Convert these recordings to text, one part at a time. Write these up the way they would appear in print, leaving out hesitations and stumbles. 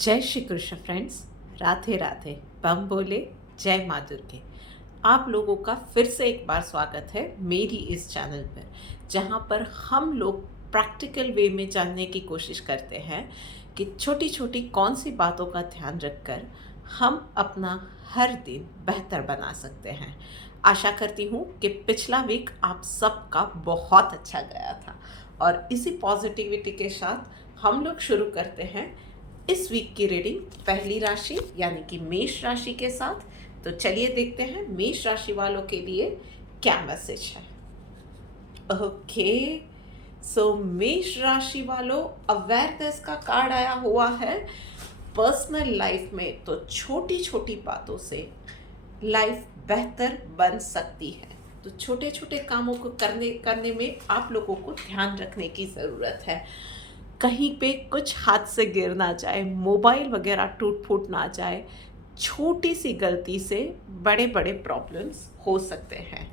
जय श्री कृष्ण फ्रेंड्स। राधे राधे। बम बोले। जय माँ दुर्गे। आप लोगों का फिर से एक बार स्वागत है मेरी इस चैनल पर, जहाँ पर हम लोग प्रैक्टिकल वे में जानने की कोशिश करते हैं कि छोटी छोटी कौन सी बातों का ध्यान रखकर हम अपना हर दिन बेहतर बना सकते हैं। आशा करती हूँ कि पिछला वीक आप सबका बहुत अच्छा गया था और इसी पॉजिटिविटी के साथ हम लोग शुरू करते हैं इस वीक की रीडिंग पहली राशि यानी कि मेष राशि के साथ। तो चलिए देखते हैं मेष राशि वालों के लिए क्या मैसेज है। ओके, सो मेष राशि वालों, अवेयरनेस का कार्ड आया हुआ है। पर्सनल लाइफ में तो छोटी छोटी बातों से लाइफ बेहतर बन सकती है। तो छोटे छोटे कामों को करने में आप लोगों को ध्यान रखने की ज़रूरत है। कहीं पे कुछ हाथ से गिर ना जाए, मोबाइल वगैरह टूट फूट ना जाए। छोटी सी गलती से बड़े बड़े प्रॉब्लम्स हो सकते हैं।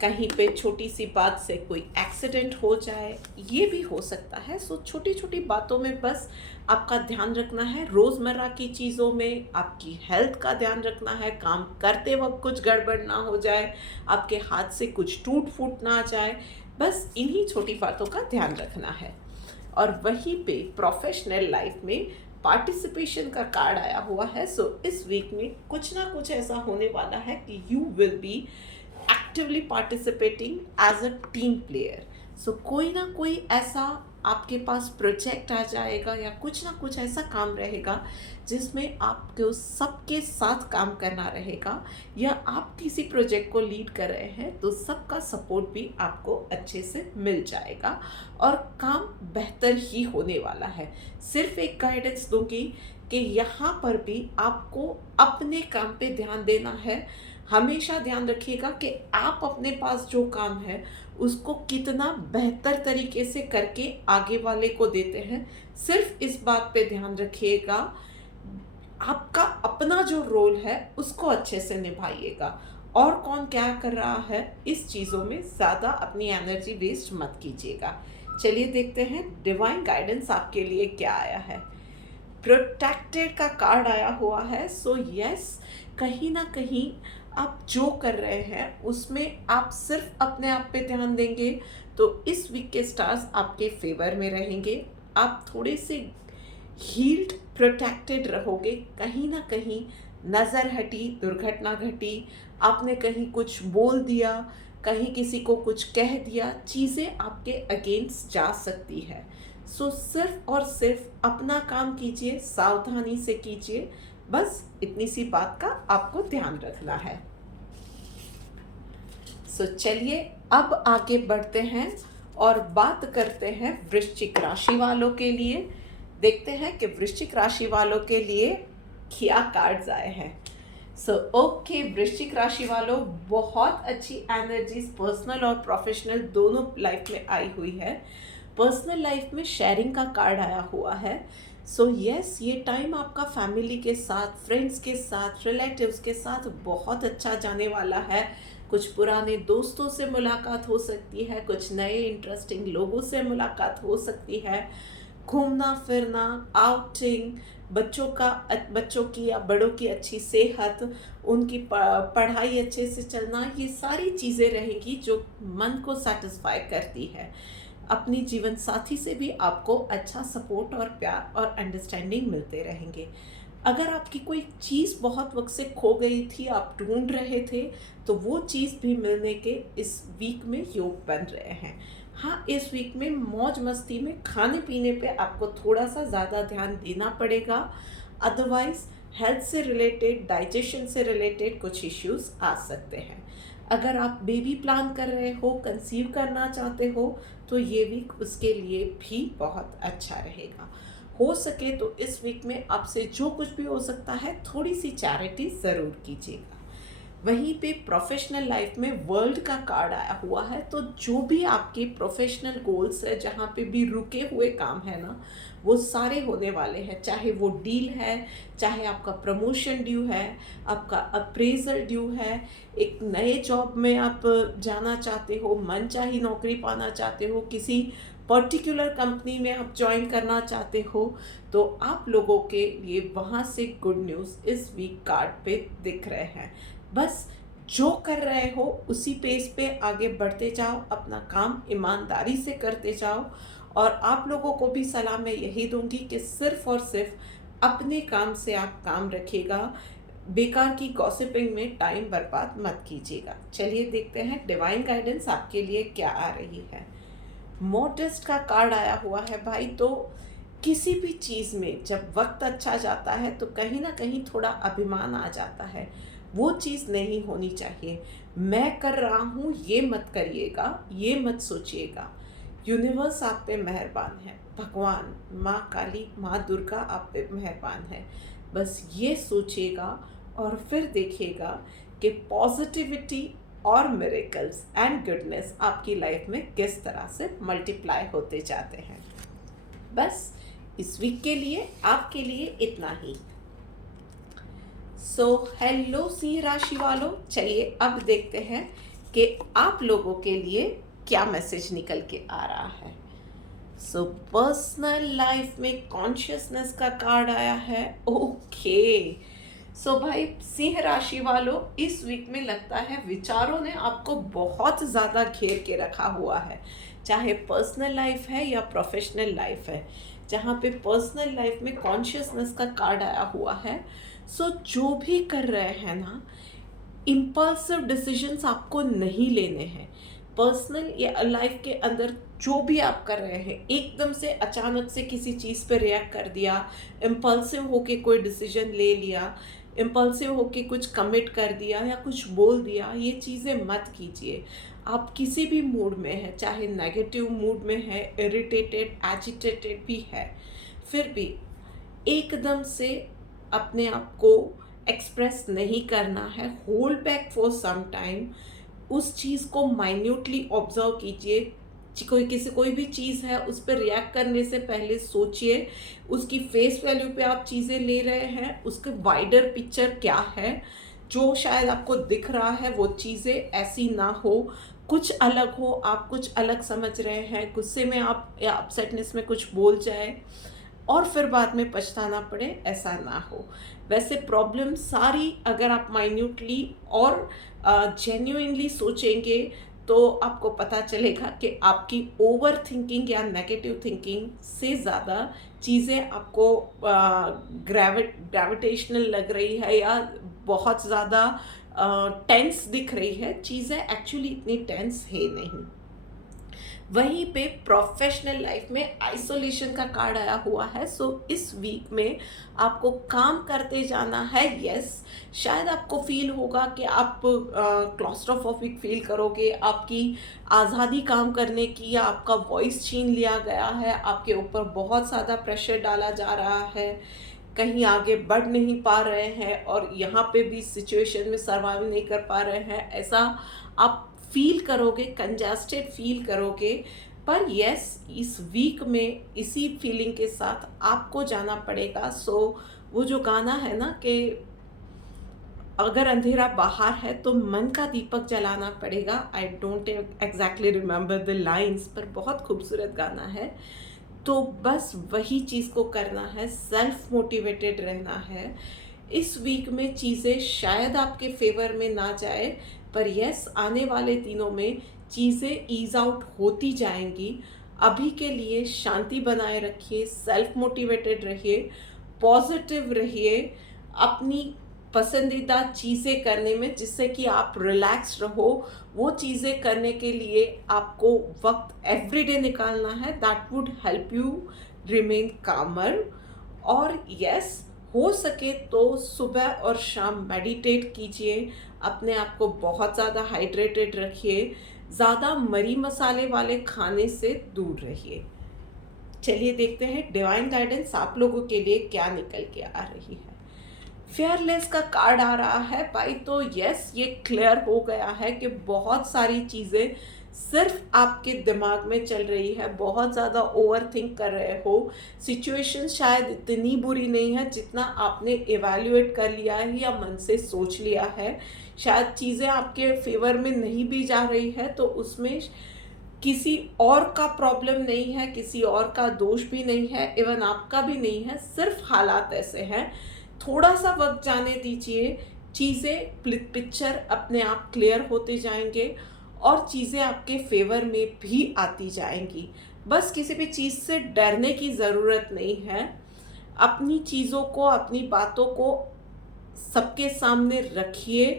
कहीं पे छोटी सी बात से कोई एक्सीडेंट हो जाए, ये भी हो सकता है। सो छोटी छोटी बातों में बस आपका ध्यान रखना है। रोज़मर्रा की चीज़ों में आपकी हेल्थ का ध्यान रखना है। काम करते वक्त कुछ गड़बड़ ना हो जाए, आपके हाथ से कुछ टूट फूट ना जाए। बस इन्हीं छोटी बातों का ध्यान रखना है। और वहीं पे प्रोफेशनल लाइफ में पार्टिसिपेशन का कार्ड आया हुआ है। सो इस वीक में कुछ ना कुछ ऐसा होने वाला है कि you will be actively participating as a team player. So कोई ना कोई ऐसा आपके पास प्रोजेक्ट आ जाएगा या कुछ ना कुछ ऐसा काम रहेगा जिसमें आपको सबके साथ काम करना रहेगा, या आप किसी प्रोजेक्ट को लीड कर रहे हैं तो सबका सपोर्ट भी आपको अच्छे से मिल जाएगा और काम बेहतर ही होने वाला है। सिर्फ एक गाइडेंस दूंगी कि यहाँ पर भी आपको अपने काम पे ध्यान देना है। हमेशा ध्यान रखिएगा कि आप अपने पास जो काम है उसको कितना बेहतर तरीके से करके आगे वाले को देते हैं। सिर्फ इस बात पे ध्यान रखिएगा, आपका अपना जो रोल है उसको अच्छे से निभाइएगा। और कौन क्या कर रहा है इस चीज़ों में ज़्यादा अपनी एनर्जी वेस्ट मत कीजिएगा। चलिए देखते हैं डिवाइन गाइडेंस आपके लिए क्या आया है। प्रोटेक्टेड का कार्ड आया हुआ है। सो यस, कहीं ना कहीं आप जो कर रहे हैं उसमें आप सिर्फ अपने आप पे ध्यान देंगे तो इस वीक के स्टार्स आपके फेवर में रहेंगे। आप थोड़े से हील्ड प्रोटेक्टेड रहोगे। कहीं ना कहीं नज़र हटी, दुर्घटना घटी, आपने कहीं कुछ बोल दिया, कहीं किसी को कुछ कह दिया, चीज़ें आपके अगेंस्ट जा सकती है। सो सिर्फ और सिर्फ अपना काम कीजिए, सावधानी से कीजिए। बस इतनी सी बात का आपको ध्यान रखना है। सो चलिए अब आगे बढ़ते हैं और बात करते हैं वृश्चिक राशि वालों के लिए। देखते हैं कि वृश्चिक राशि वालों के लिए क्या कार्ड्स आए हैं। सो ओके, वृश्चिक राशि वालों, बहुत अच्छी एनर्जीज पर्सनल और प्रोफेशनल दोनों लाइफ में आई हुई है। पर्सनल लाइफ में शेयरिंग का कार्ड आया हुआ है। सो यस, ये टाइम आपका फैमिली के साथ, फ्रेंड्स के साथ, रिलेटिव्स के साथ बहुत अच्छा जाने वाला है। कुछ पुराने दोस्तों से मुलाकात हो सकती है, कुछ नए इंटरेस्टिंग लोगों से मुलाकात हो सकती है। घूमना फिरना, आउटिंग, बच्चों की या बड़ों की अच्छी सेहत, उनकी पढ़ाई अच्छे से चलना, ये सारी चीज़ें रहेंगी जो मन को सेटिस्फाई करती है। अपनी जीवन साथी से भी आपको अच्छा सपोर्ट और प्यार और अंडरस्टैंडिंग मिलते रहेंगे। अगर आपकी कोई चीज़ बहुत वक्त से खो गई थी, आप ढूंढ रहे थे, तो वो चीज़ भी मिलने के इस वीक में योग बन रहे हैं। हाँ, इस वीक में मौज मस्ती में खाने पीने पे आपको थोड़ा सा ज़्यादा ध्यान देना पड़ेगा। अदरवाइज हेल्थ से रिलेटेड, डाइजेशन से रिलेटेड कुछ इश्यूज आ सकते हैं। अगर आप बेबी प्लान कर रहे हो, कंसीव करना चाहते हो, तो ये वीक उसके लिए भी बहुत अच्छा रहेगा। हो सके तो इस वीक में आपसे जो कुछ भी हो सकता है थोड़ी सी चैरिटी ज़रूर कीजिएगा। वहीं पे प्रोफेशनल लाइफ में वर्ल्ड का कार्ड आया हुआ है। तो जो भी आपके प्रोफेशनल गोल्स है, जहाँ पे भी रुके हुए काम है ना, वो सारे होने वाले हैं। चाहे वो डील है, चाहे आपका प्रमोशन ड्यू है, आपका अप्रेजल ड्यू है, एक नए जॉब में आप जाना चाहते हो, मनचाही नौकरी पाना चाहते हो, किसी पर्टिकुलर कंपनी में आप ज्वाइन करना चाहते हो तो आप लोगों के लिए वहाँ से गुड न्यूज़ इस वीक कार्ड पे दिख रहे हैं। बस जो कर रहे हो उसी पेस पे आगे बढ़ते जाओ, अपना काम ईमानदारी से करते जाओ। और आप लोगों को भी सलाह मैं यही दूंगी कि सिर्फ और सिर्फ अपने काम से आप काम रखिएगा, बेकार की गॉसिपिंग में टाइम बर्बाद मत कीजिएगा। चलिए देखते हैं डिवाइन गाइडेंस आपके लिए क्या आ रही है। मॉडेस्ट का कार्ड आया हुआ है भाई। तो किसी भी चीज़ में जब वक्त अच्छा जाता है तो कहीं ना कहीं थोड़ा अभिमान आ जाता है, वो चीज़ नहीं होनी चाहिए। मैं कर रहा हूँ ये मत करिएगा, ये मत सोचिएगा। यूनिवर्स आप पे मेहरबान है, भगवान माँ काली माँ दुर्गा आप पे मेहरबान है। बस ये सोचिएगा और फिर देखिएगा कि पॉजिटिविटी और मिरेकल्स एंड गुडनेस आपकी लाइफ में किस तरह से मल्टीप्लाई होते जाते हैं। बस इस वीक के लिए आपके लिए इतना ही। सो हेलो सिंह राशि वालों, चलिए अब देखते हैं कि आप लोगों के लिए क्या मैसेज निकल के आ रहा है। सो पर्सनल लाइफ में कॉन्शियसनेस का कार्ड आया है। ओके सो भाई सिंह राशि वालों, इस वीक में लगता है विचारों ने आपको बहुत ज़्यादा घेर के रखा हुआ है, चाहे पर्सनल लाइफ है या प्रोफेशनल लाइफ है। जहाँ पे पर्सनल लाइफ में कॉन्शियसनेस का कार्ड आया हुआ है, सो जो भी कर रहे हैं ना, इम्पल्सिव डिसीजंस आपको नहीं लेने हैं। पर्सनल या लाइफ के अंदर जो भी आप कर रहे हैं, एकदम से अचानक से किसी चीज़ पे रिएक्ट कर दिया, इम्पल्सिव होके कोई डिसीजन ले लिया, इम्पल्सिव होके कुछ कमिट कर दिया या कुछ बोल दिया, ये चीज़ें मत कीजिए। आप किसी भी मूड में है, चाहे नेगेटिव मूड में है, इरिटेटेड एजिटेटेड भी है, फिर भी एकदम से अपने आप को एक्सप्रेस नहीं करना है। Hold back for some time, उस चीज़ को माइन्यूटली ऑब्जर्व कीजिए। कोई भी चीज़ है उस पर रिएक्ट करने से पहले सोचिए, उसकी फेस वैल्यू पे आप चीज़ें ले रहे हैं, उसके वाइडर पिक्चर क्या है। जो शायद आपको दिख रहा है वो चीज़ें ऐसी ना हो, कुछ अलग हो, आप कुछ अलग समझ रहे हैं, गुस्से में आप या अपसेटनेस में कुछ बोल जाए और फिर बाद में पछताना पड़े, ऐसा ना हो। वैसे प्रॉब्लम सारी अगर आप माइन्यूटली और जेन्युइनली सोचेंगे तो आपको पता चलेगा कि आपकी ओवर थिंकिंग या नेगेटिव थिंकिंग से ज़्यादा चीज़ें आपको ग्रेविटेशनल लग रही है या बहुत ज़्यादा टेंस दिख रही है। चीज़ें एक्चुअली इतनी टेंस है नहीं। वहीं पे प्रोफेशनल लाइफ में आइसोलेशन का कार्ड आया हुआ है। सो इस वीक में आपको काम करते जाना है। यस, शायद आपको फील होगा कि आप क्लॉस्ट्रोफोबिक फील करोगे, आपकी आज़ादी काम करने की या आपका वॉइस छीन लिया गया है, आपके ऊपर बहुत ज़्यादा प्रेशर डाला जा रहा है, कहीं आगे बढ़ नहीं पा रहे हैं और यहाँ पे भी सिचुएशन में सर्वाइव नहीं कर पा रहे हैं, ऐसा आप फील करोगे, कंजेस्टेड फील करोगे। पर यस, इस वीक में इसी फीलिंग के साथ आपको जाना पड़ेगा। सो वो जो गाना है ना कि अगर अंधेरा बाहर है तो मन का दीपक जलाना पड़ेगा। I don't exactly remember the lines, पर बहुत खूबसूरत गाना है। तो बस वही चीज़ को करना है, सेल्फ मोटिवेटेड रहना है। इस वीक में चीज़ें शायद आपके फेवर में ना जाए, पर यस, आने वाले दिनों में चीज़ें ईज आउट होती जाएंगी। अभी के लिए शांति बनाए रखिए, सेल्फ मोटिवेटेड रहिए, पॉजिटिव रहिए, अपनी पसंदीदा चीज़ें करने में, जिससे कि आप रिलैक्स रहो। वो चीज़ें करने के लिए आपको वक्त एवरीडे निकालना है। That would help you remain कामर। और यस, हो सके तो सुबह और शाम मेडिटेट कीजिए, अपने आप को बहुत ज़्यादा हाइड्रेटेड रखिए, ज़्यादा मरी मसाले वाले खाने से दूर रहिए। चलिए देखते हैं डिवाइन गाइडेंस आप लोगों के लिए क्या निकल के आ रही है। फेयरलेस का कार्ड आ रहा है भाई। तो यस, ये क्लियर हो गया है कि बहुत सारी चीज़ें सिर्फ आपके दिमाग में चल रही है, बहुत ज़्यादा ओवर थिंक कर रहे हो। सिचुएशन शायद इतनी बुरी नहीं है जितना आपने एवेल्युएट कर लिया है या मन से सोच लिया है। शायद चीज़ें आपके फेवर में नहीं भी जा रही है तो उसमें किसी और का प्रॉब्लम नहीं है, किसी और का दोष भी नहीं है, इवन आपका भी नहीं है, सिर्फ हालात ऐसे हैं। थोड़ा सा वक्त जाने दीजिए, चीज़ें पिक्चर अपने आप क्लियर होते जाएंगे और चीज़ें आपके फेवर में भी आती जाएंगी। बस किसी भी चीज़ से डरने की ज़रूरत नहीं है। अपनी चीज़ों को, अपनी बातों को सबके सामने रखिए,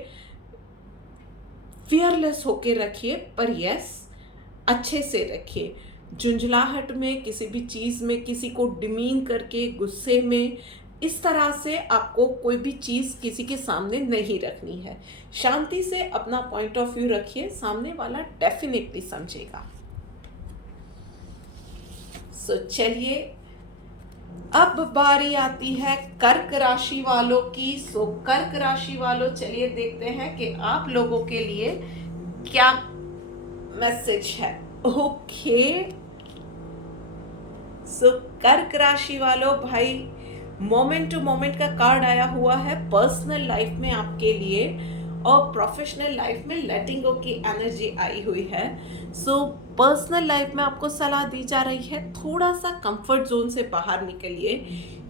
फियरलेस होके रखिए, पर यस अच्छे से रखिए। झुंझलाहट में, किसी भी चीज़ में किसी को डिमीन करके, गुस्से में, इस तरह से आपको कोई भी चीज़ किसी के सामने नहीं रखनी है। शांति से अपना पॉइंट ऑफ व्यू रखिए, सामने वाला डेफिनेटली समझेगा। सो चलिए, अब बारी आती है कर्क राशि वालों की। सो कर्क राशि वालों, चलिए देखते हैं कि आप लोगों के लिए क्या मैसेज है। ओके, सो कर्क राशि वालों भाई, मोमेंट टू मोमेंट का कार्ड आया हुआ है पर्सनल लाइफ में आपके लिए, और प्रोफेशनल लाइफ में लेटिंग गो की एनर्जी आई हुई है। सो पर्सनल लाइफ में आपको सलाह दी जा रही है, थोड़ा सा कंफर्ट जोन से बाहर निकलिए।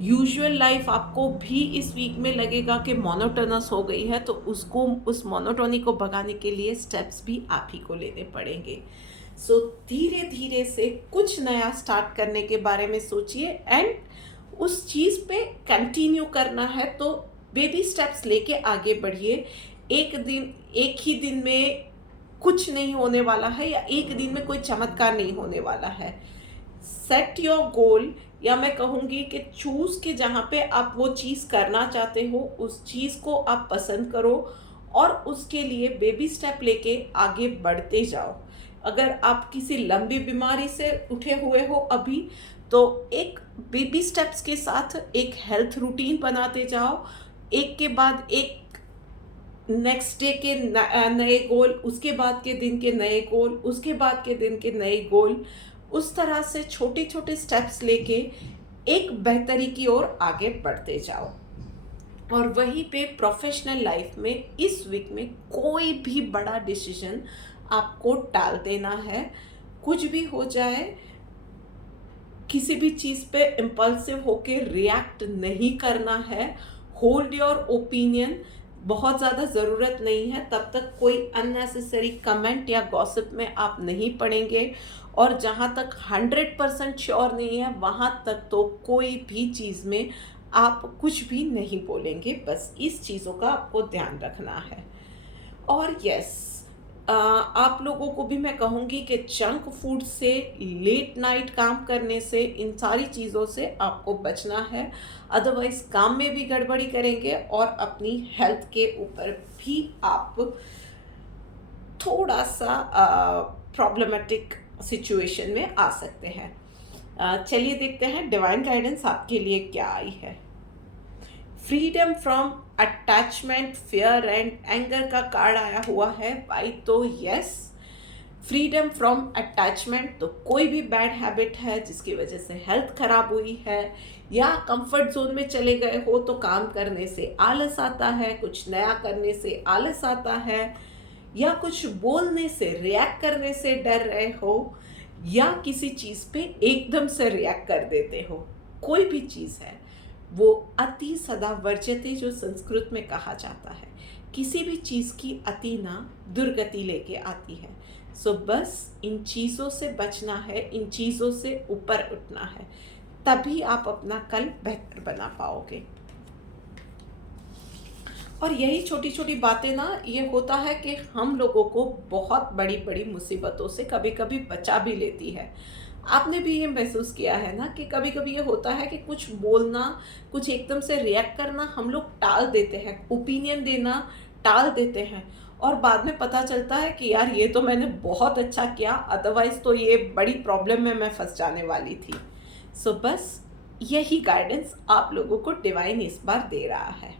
यूजुअल लाइफ आपको भी इस वीक में लगेगा कि मोनोटोनस हो गई है, तो उस मोनोटोनी को भगाने के लिए स्टेप्स भी आप ही को लेने पड़ेंगे। सो धीरे धीरे से कुछ नया स्टार्ट करने के बारे में सोचिए, एंड उस चीज़ पे कंटिन्यू करना है तो बेबी स्टेप्स लेके आगे बढ़िए। एक ही दिन में कुछ नहीं होने वाला है, या एक दिन में कोई चमत्कार नहीं होने वाला है। सेट योर गोल, या मैं कहूँगी कि चूज़ के जहाँ पे आप वो चीज़ करना चाहते हो, उस चीज़ को आप पसंद करो और उसके लिए बेबी स्टेप लेके आगे बढ़ते जाओ। अगर आप किसी लंबी बीमारी से उठे हुए हो अभी, तो एक बेबी स्टेप्स के साथ एक हेल्थ रूटीन बनाते जाओ, एक के बाद एक नेक्स्ट डे के नए गोल, उसके बाद के दिन के नए गोल, उसके बाद के दिन के नए गोल, उस तरह से छोटे छोटे स्टेप्स लेके एक बेहतरी की ओर आगे बढ़ते जाओ। और वहीं पे प्रोफेशनल लाइफ में इस वीक में कोई भी बड़ा डिसीजन आपको टाल देना है। कुछ भी हो जाए, किसी भी चीज़ पे इम्पल्सिव होके रिएक्ट नहीं करना है। होल्ड योर ओपिनियन, बहुत ज़्यादा ज़रूरत नहीं है, तब तक कोई अननेसेसरी कमेंट या गॉसिप में आप नहीं पड़ेंगे। और जहाँ तक 100% श्योर नहीं है, वहाँ तक तो कोई भी चीज़ में आप कुछ भी नहीं बोलेंगे। बस इस चीज़ों का आपको ध्यान रखना है। और यस, आप लोगों को भी मैं कहूँगी कि जंक फूड से, लेट नाइट काम करने से, इन सारी चीज़ों से आपको बचना है। अदरवाइज काम में भी गड़बड़ी करेंगे और अपनी हेल्थ के ऊपर भी आप थोड़ा सा प्रॉब्लमेटिक सिचुएशन में आ सकते हैं। चलिए देखते हैं डिवाइन गाइडेंस आपके लिए क्या आई है। Freedom from attachment, fear and anger का कार्ड आया हुआ है भाई। तो यस, फ्रीडम फ्रॉम अटैचमेंट, तो कोई भी बैड हैबिट है जिसकी वजह से हेल्थ खराब हुई है, या कंफर्ट जोन में चले गए हो तो काम करने से आलस आता है, कुछ नया करने से आलस आता है, या कुछ बोलने से, रिएक्ट करने से डर रहे हो, या किसी चीज़ पे एकदम से रिएक्ट कर देते हो। कोई भी चीज़ है, वो अति सदा वर्जते, जो संस्कृत में कहा जाता है। किसी भी चीज़ की अति ना दुर्गति लेके आती है। सो बस इन चीज़ों से बचना है, इन चीज़ों से ऊपर उठना है, तभी आप अपना कल बेहतर बना पाओगे। और यही छोटी छोटी बातें ना, ये होता है कि हम लोगों को बहुत बड़ी बड़ी मुसीबतों से कभी कभी बचा भी लेती है। आपने भी ये महसूस किया है ना कि कभी कभी ये होता है कि कुछ बोलना, कुछ एकदम से रिएक्ट करना हम लोग टाल देते हैं, ओपिनियन देना टाल देते हैं, और बाद में पता चलता है कि यार ये तो मैंने बहुत अच्छा किया, अदरवाइज तो ये बड़ी प्रॉब्लम में मैं फंस जाने वाली थी। सो बस यही गाइडेंस आप लोगों को डिवाइन इस बार दे रहा है।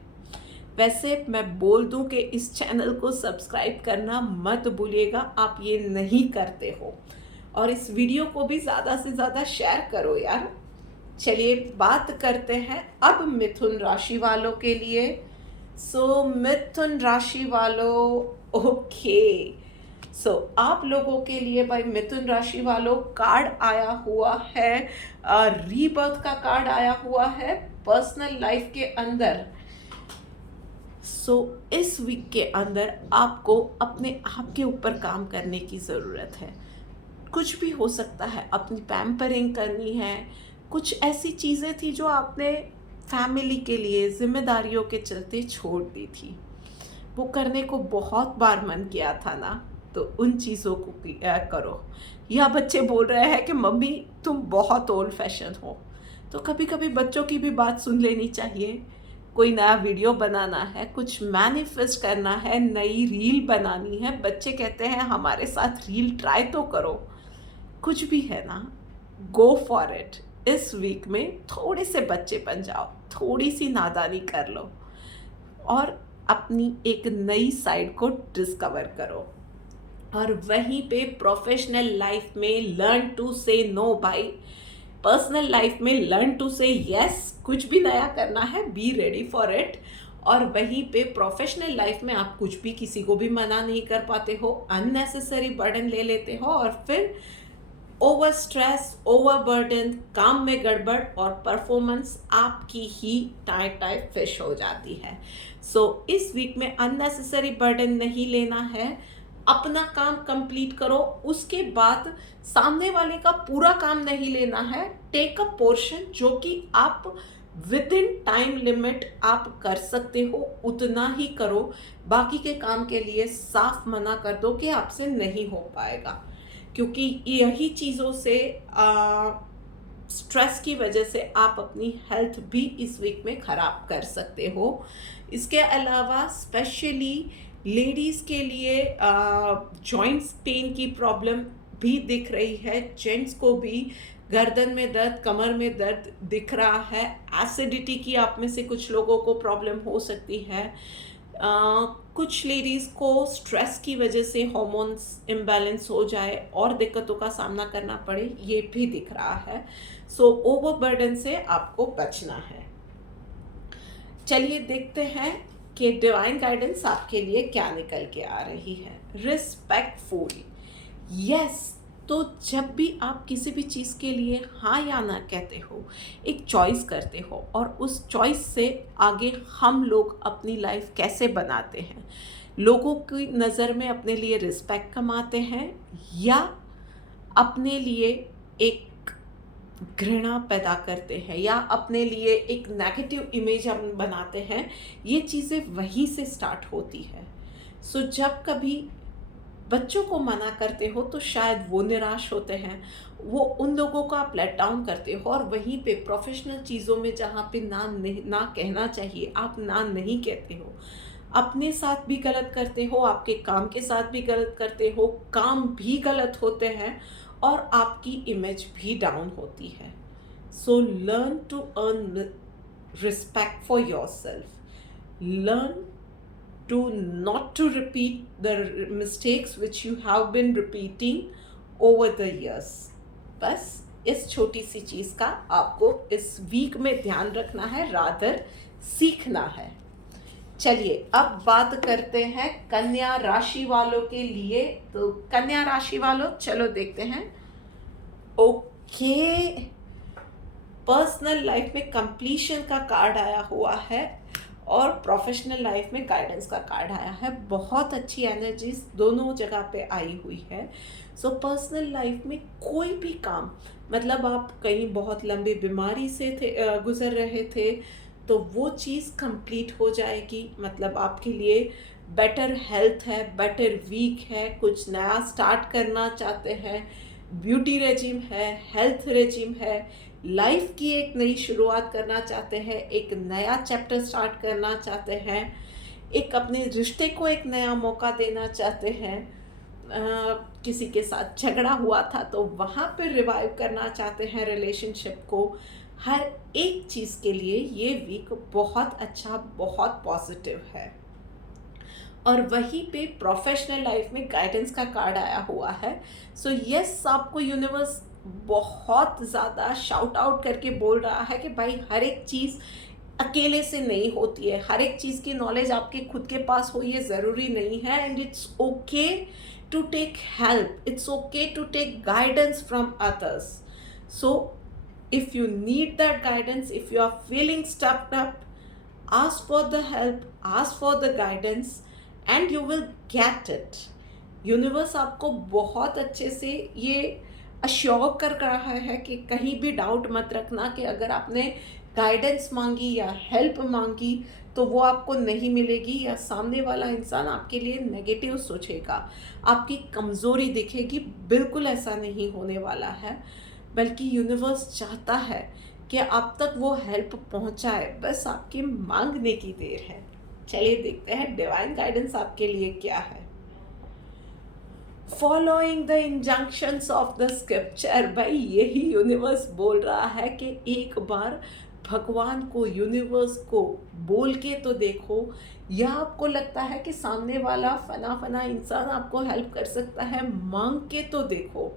वैसे मैं बोल दूं कि इस चैनल को सब्सक्राइब करना मत भूलिएगा, आप ये नहीं करते हो, और इस वीडियो को भी ज़्यादा से ज़्यादा शेयर करो यार। चलिए बात करते हैं अब मिथुन राशि वालों के लिए। सो मिथुन राशि वालों, ओके, आप लोगों के लिए भाई मिथुन राशि वालों कार्ड आया हुआ है, रीबर्थ का कार्ड आया हुआ है पर्सनल लाइफ के अंदर। इस वीक के अंदर आपको अपने आप के ऊपर काम करने की ज़रूरत है। कुछ भी हो सकता है, अपनी पैम्परिंग करनी है, कुछ ऐसी चीज़ें थी जो आपने फैमिली के लिए जिम्मेदारियों के चलते छोड़ दी थी, वो करने को बहुत बार मन किया था ना, तो उन चीज़ों को करो। या बच्चे बोल रहे हैं कि मम्मी तुम बहुत ओल्ड फैशन हो, तो कभी कभी बच्चों की भी बात सुन लेनी चाहिए। कोई नया वीडियो बनाना है, कुछ मैनिफेस्ट करना है, नई रील बनानी है, बच्चे कहते हैं हमारे साथ रील ट्राई तो करो, कुछ भी है ना, गो फॉर इट। इस वीक में थोड़े से बच्चे बन जाओ, थोड़ी सी नादानी कर लो और अपनी एक नई साइड को डिस्कवर करो। और वहीं पे प्रोफेशनल लाइफ में लर्न टू से नो भाई, पर्सनल लाइफ में लर्न टू से यस, कुछ भी नया करना है बी रेडी फॉर इट। और वहीं पे प्रोफेशनल लाइफ में आप कुछ भी किसी को भी मना नहीं कर पाते हो, अननेसेसरी बर्डन ले लेते हो और फिर ओवर स्ट्रेस, ओवर बर्डन, काम में गड़बड़ और परफॉर्मेंस आपकी ही टाइट फिश हो जाती है। इस वीक में अननेसेसरी बर्डन नहीं लेना है, अपना काम कंप्लीट करो, उसके बाद सामने वाले का पूरा काम नहीं लेना है। टेक अ पोर्शन जो कि आप विद इन टाइम लिमिट आप कर सकते हो उतना ही करो, बाकी के काम के लिए साफ मना कर दो कि आपसे नहीं हो पाएगा, क्योंकि यही चीज़ों से स्ट्रेस की वजह से आप अपनी हेल्थ भी इस वीक में ख़राब कर सकते हो। इसके अलावा स्पेशली लेडीज़ के लिए जॉइंट्स पेन की प्रॉब्लम भी दिख रही है, जेंट्स को भी गर्दन में दर्द, कमर में दर्द दिख रहा है। एसिडिटी की आप में से कुछ लोगों को प्रॉब्लम हो सकती है। कुछ लेडीज़ को स्ट्रेस की वजह से हार्मोन्स इम्बैलेंस हो जाए और दिक्कतों का सामना करना पड़े, ये भी दिख रहा है। ओवरबर्डन से आपको बचना है। चलिए देखते हैं कि डिवाइन गाइडेंस आपके लिए क्या निकल के आ रही है। Respectful, yes. तो जब भी आप किसी भी चीज़ के लिए हाँ या ना कहते हो, एक चॉइस करते हो और उस चॉइस से आगे हम लोग अपनी लाइफ कैसे बनाते हैं, लोगों की नज़र में अपने लिए रिस्पेक्ट कमाते हैं या अपने लिए एक घृणा पैदा करते हैं या अपने लिए एक नेगेटिव इमेज हम बनाते हैं, ये चीज़ें वहीं से स्टार्ट होती है। जब कभी बच्चों को मना करते हो तो शायद वो निराश होते हैं, वो उन लोगों को आप लेट डाउन करते हो, और वहीं पे प्रोफेशनल चीज़ों में जहाँ पे ना कहना चाहिए आप ना नहीं कहते हो, अपने साथ भी गलत करते हो, आपके काम के साथ भी गलत करते हो, काम भी गलत होते हैं और आपकी इमेज भी डाउन होती है। Learn to earn respect for yourself, learn to not to repeat the mistakes which you have been repeating over the years। बस इस छोटी सी चीज़ का आपको इस वीक में ध्यान रखना है, रादर सीखना है। चलिए अब बात करते हैं कन्या राशि वालों के लिए। तो कन्या राशि वालों, चलो देखते हैं। ओके, पर्सनल लाइफ में कंप्लीशन का कार्ड आया हुआ है और प्रोफेशनल लाइफ में गाइडेंस का कार्ड आया है। बहुत अच्छी एनर्जीज दोनों जगह पे आई हुई है। पर्सनल लाइफ में कोई भी काम, मतलब आप कहीं बहुत लंबी बीमारी से गुजर रहे थे, तो वो चीज़ कंप्लीट हो जाएगी। मतलब आपके लिए बेटर हेल्थ है, बेटर वीक है, कुछ नया स्टार्ट करना चाहते हैं, ब्यूटी रेजिम है, हेल्थ रेजिम है, लाइफ की एक नई शुरुआत करना चाहते हैं, एक नया चैप्टर स्टार्ट करना चाहते हैं, एक अपने रिश्ते को एक नया मौका देना चाहते हैं, किसी के साथ झगड़ा हुआ था तो वहाँ पे रिवाइव करना चाहते हैं रिलेशनशिप को। हर एक चीज़ के लिए ये वीक बहुत अच्छा, बहुत पॉजिटिव है। और वहीं पे प्रोफेशनल लाइफ में गाइडेंस का कार्ड आया हुआ है। यस, आपको यूनिवर्स बहुत ज़्यादा शाउट आउट करके बोल रहा है कि भाई हर एक चीज़ अकेले से नहीं होती है, हर एक चीज़ की नॉलेज आपके खुद के पास हो ये ज़रूरी नहीं है, and it's okay to take help, it's okay to take guidance from others. So if you need that guidance, if you are feeling stuck up, ask for the help, ask for the guidance, and you will get it. Universe आपको बहुत अच्छे से ये assure कर रहा है कि कहीं भी डाउट मत रखना कि अगर आपने गाइडेंस मांगी या हेल्प मांगी तो वो आपको नहीं मिलेगी, या सामने वाला इंसान आपके लिए नेगेटिव सोचेगा, आपकी कमज़ोरी दिखेगी। बिल्कुल ऐसा नहीं होने वाला है, बल्कि यूनिवर्स चाहता है कि आप तक वो हेल्प पहुंचाए, बस आपकी मांगने की देर है। चलिए देखते हैं डिवाइन गाइडेंस आपके लिए क्या है। Following the injunctions of the scripture, भाई यही यूनिवर्स बोल रहा है कि एक बार भगवान को, यूनिवर्स को बोल के तो देखो। या आपको लगता है कि सामने वाला फना फना इंसान आपको हेल्प कर सकता है, मांग के तो देखो।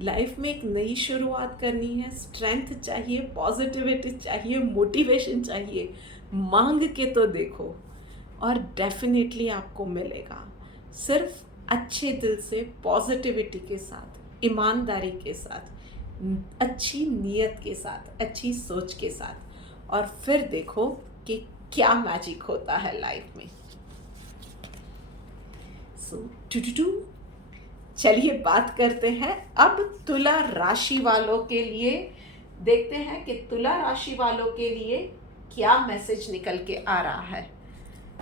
लाइफ में एक नई शुरुआत करनी है, स्ट्रेंथ चाहिए, पॉजिटिविटी चाहिए, मोटिवेशन चाहिए, मांग के तो देखो और डेफिनेटली आपको मिलेगा। सिर्फ अच्छे दिल से, पॉजिटिविटी के साथ, ईमानदारी के साथ, अच्छी नीयत के साथ, अच्छी सोच के साथ, और फिर देखो कि क्या मैजिक होता है लाइफ में। सो चलिए बात करते हैं अब तुला राशि वालों के लिए। देखते हैं कि तुला राशि वालों के लिए क्या मैसेज निकल के आ रहा है।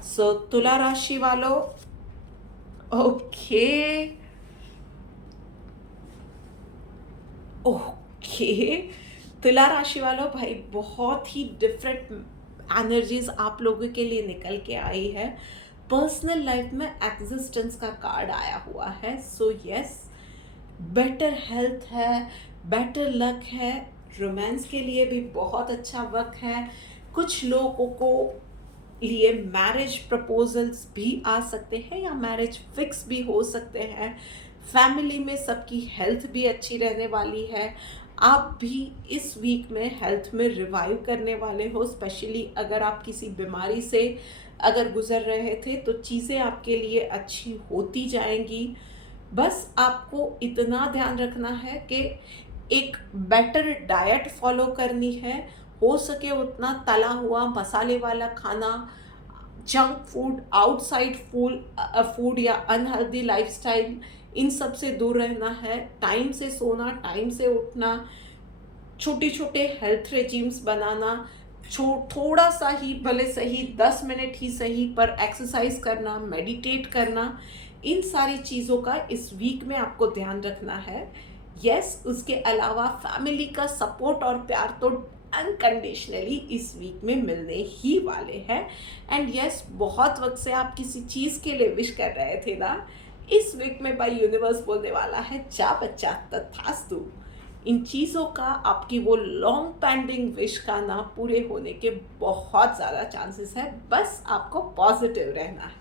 सो तुला राशि वालों, ओके तुला राशि वालों, भाई बहुत ही डिफरेंट एनर्जीज आप लोगों के लिए निकल के आई है। पर्सनल लाइफ में एग्जिस्टेंस का कार्ड आया हुआ है। सो यस, बेटर हेल्थ है, बेटर लक है, रोमांस के लिए भी बहुत अच्छा वक्त है। कुछ लोगों को लिए मैरिज प्रपोजल्स भी आ सकते हैं या मैरिज फिक्स भी हो सकते हैं। फैमिली में सबकी हेल्थ भी अच्छी रहने वाली है। आप भी इस वीक में हेल्थ में रिवाइव करने वाले हो, स्पेशली अगर आप किसी बीमारी से अगर गुजर रहे थे तो चीज़ें आपके लिए अच्छी होती जाएंगी। बस आपको इतना ध्यान रखना है कि एक बेटर डाइट फॉलो करनी है, हो सके उतना तला हुआ मसाले वाला खाना, जंक फूड, आउटसाइड फूड या अनहेल्दी लाइफस्टाइल, इन सब से दूर रहना है। टाइम से सोना, टाइम से उठना, छोटे छोटे हेल्थ रेजिम्स बनाना, थोड़ा सा ही भले सही 10 मिनट ही सही पर एक्सरसाइज करना, मेडिटेट करना, इन सारी चीज़ों का इस वीक में आपको ध्यान रखना है। यस, उसके अलावा फैमिली का सपोर्ट और प्यार तो अनकंडीशनली इस वीक में मिलने ही वाले हैं। एंड यस, बहुत वक्त से आप किसी चीज़ के लिए विश कर रहे थे ना, इस वीक में भाई यूनिवर्स बोलने वाला है जा बच्चा तथास्तु। इन चीज़ों का आपकी वो लॉन्ग पेंडिंग विश का ना पूरे होने के बहुत ज़्यादा चांसेस है, बस आपको पॉजिटिव रहना है।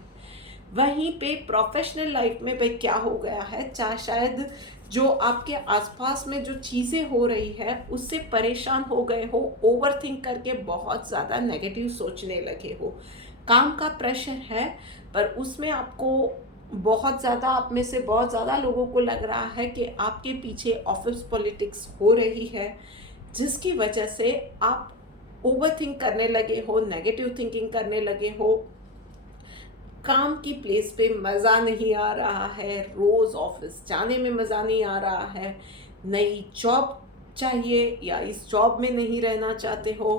वहीं पे प्रोफेशनल लाइफ में भाई क्या हो गया है, चाहे शायद जो आपके आसपास में जो चीज़ें हो रही है उससे परेशान हो गए हो, ओवरथिंक करके बहुत ज़्यादा नेगेटिव सोचने लगे हो। काम का प्रेशर है पर उसमें आपको बहुत ज़्यादा, आप में से बहुत ज़्यादा लोगों को लग रहा है कि आपके पीछे ऑफिस पॉलिटिक्स हो रही है, जिसकी वजह से आप ओवरथिंक करने लगे हो, नेगेटिव थिंकिंग करने लगे हो। काम की प्लेस पे मज़ा नहीं आ रहा है, रोज़ ऑफिस जाने में मज़ा नहीं आ रहा है, नई जॉब चाहिए या इस जॉब में नहीं रहना चाहते हो,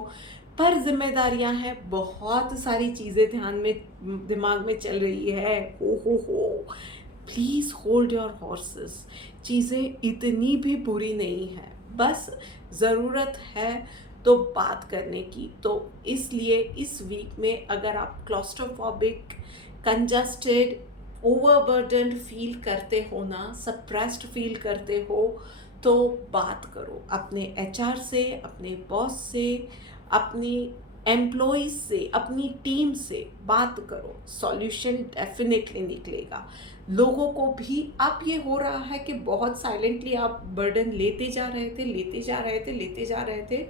पर जिम्मेदारियां हैं, बहुत सारी चीज़ें दिमाग में चल रही है। हो प्लीज़ होल्ड योर हॉर्सेस। चीज़ें इतनी भी बुरी नहीं है, बस ज़रूरत है तो बात करने की। तो इसलिए इस वीक में अगर आप क्लॉस्ट्रोफोबिक, कंजस्टेड, ओवरबर्डन्ड फील करते हो ना, सप्रेस्ड फील करते हो, तो बात करो अपने एचआर से, अपने बॉस से, अपनी एम्प्लॉइज से, अपनी टीम से बात करो। सॉल्यूशन डेफिनेटली निकलेगा। लोगों को भी अब ये हो रहा है कि बहुत साइलेंटली आप बर्डन लेते जा रहे थे,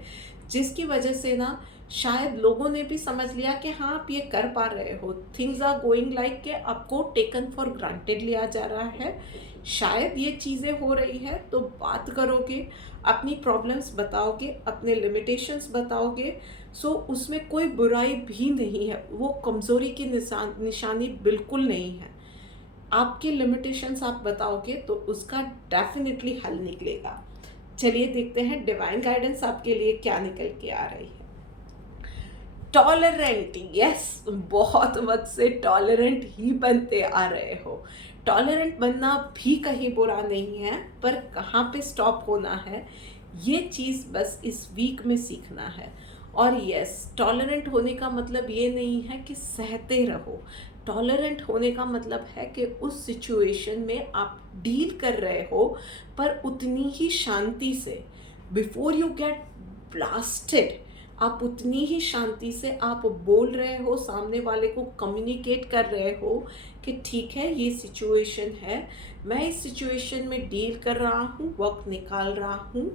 जिसकी वजह से ना शायद लोगों ने भी समझ लिया कि हाँ आप ये कर पा रहे हो, थिंग्स आर गोइंग लाइक के आपको टेकन फॉर ग्रांटेड लिया जा रहा है। शायद ये चीज़ें हो रही है तो बात करोगे, अपनी प्रॉब्लम्स बताओगे, अपने लिमिटेशंस बताओगे, सो उसमें कोई बुराई भी नहीं है, वो कमज़ोरी की निशानी बिल्कुल नहीं है। आपके लिमिटेशंस आप बताओगे तो उसका डेफिनेटली हल निकलेगा। चलिए देखते हैं डिवाइन गाइडेंस आपके लिए क्या निकल के आ रही है। टॉलरेंट, यस, बहुत वक्त से टॉलरेंट ही बनते आ रहे हो। टॉलरेंट बनना भी कहीं बुरा नहीं है, पर कहाँ पे स्टॉप होना है ये चीज़ बस इस वीक में सीखना है। और यस, टॉलरेंट होने का मतलब ये नहीं है कि सहते रहो। टॉलरेंट होने का मतलब है कि उस सिचुएशन में आप डील कर रहे हो, पर उतनी ही शांति से, बिफोर यू गेट ब्लास्टेड, आप उतनी ही शांति से आप बोल रहे हो, सामने वाले को कम्युनिकेट कर रहे हो कि ठीक है ये सिचुएशन है, मैं इस सिचुएशन में डील कर रहा हूँ, वक्त निकाल रहा हूँ,